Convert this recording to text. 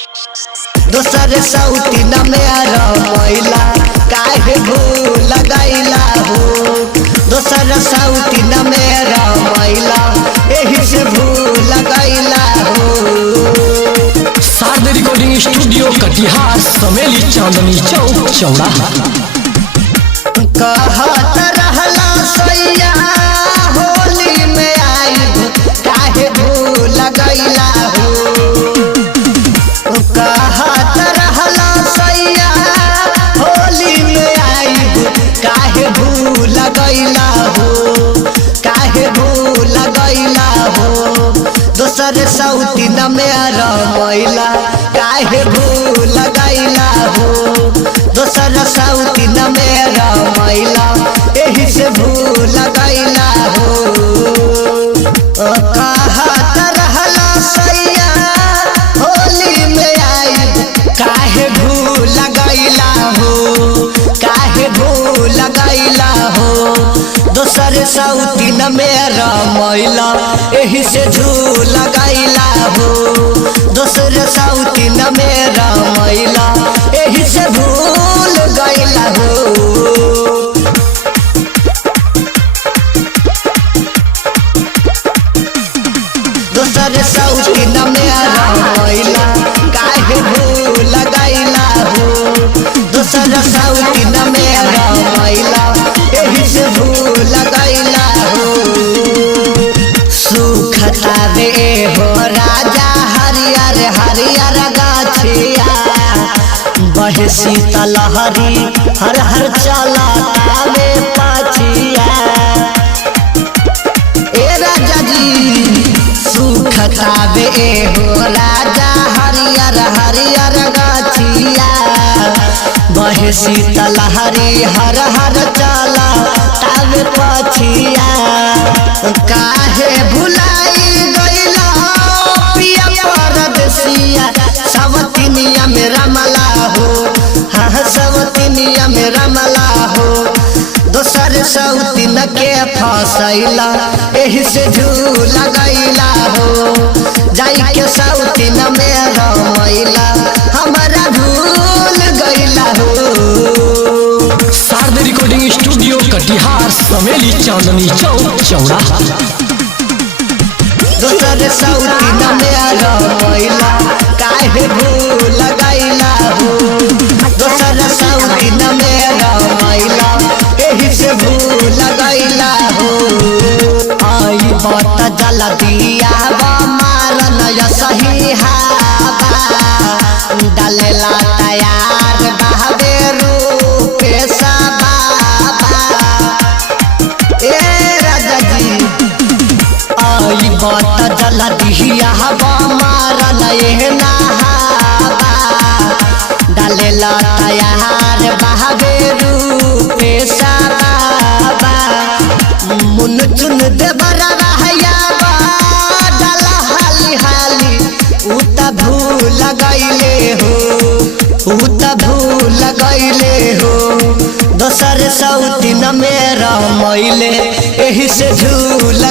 दोसर सौती न मेरा मैला काहे भूल गइला हो। दोसर सौती न मेरा मैला एही से भूल गइला हो। शारदा रिकॉर्डिंग स्टूडियो कटिहार समेली चांदनी चौक चौराहा। कहत रहला सैया होली में आई काहे भूल गइला हो। कहत रहला सैया होली में आई काहे भूल गइला हो। काहे भूल गइला हो। दोसर सौती न मेरा मैला काहे भूल गइला हो। दोसर सौती न मेरा मैला एही से भूल गइला हो। कहत रहला सैया होली में आई काहे भूल गइला हो। काहे भूल गइला हो। दोसर सौती न मेरा मैला एही से झूल गइला हो। दोसर सौती न मेरा मैला एही से भूल गइला हो। दोसर सौती न मेरा मैला काहे भूल गइला हो। दोसर सौती न मेरा मैला एही से भूल गइला हो। सुखता बे हो राजा हरियर हरियर गाछिया बहे शीतल लहरी हर हर चला तावे पाछिया। ए राजा जी सुखता बे हो राजा हरियर हरियर गाछिया बहे शीतल लहरी हर हर चला तावे पाछिया। काहे भुलाई गइला पिया परदेसिया सवतिनिया मेरा मला हो। हाँ सवतिनिया मेरा मला हो। दोसर सौती न के फसैला एही से झूल गइला हो। जाई के सौती न मेरा मैला हमारा भूल गइला हो। शारदा रिकॉर्डिंग स्टूडियो कटिहार समेली चांदनी चौक चौराहा। दोसर सौती न मेरा मैला काहे भूल गइला हो। दोसर सौती न मेरा मैला एही से भूल गइला हो। आई बात जल दिया मारन सही हाबा डालेला तैयार बहावे रूपे बाबा। ए राजा जी आई बात जल दिया मारन नहाबा डालेला तैयार बहावे रूपे बाबा। मुन चुन देवरा रहयाबा डाला हाली हाली उता भूल गइले हो। उता भूल गइले हो। दोसर सौती न मेरा मैले एही से झूल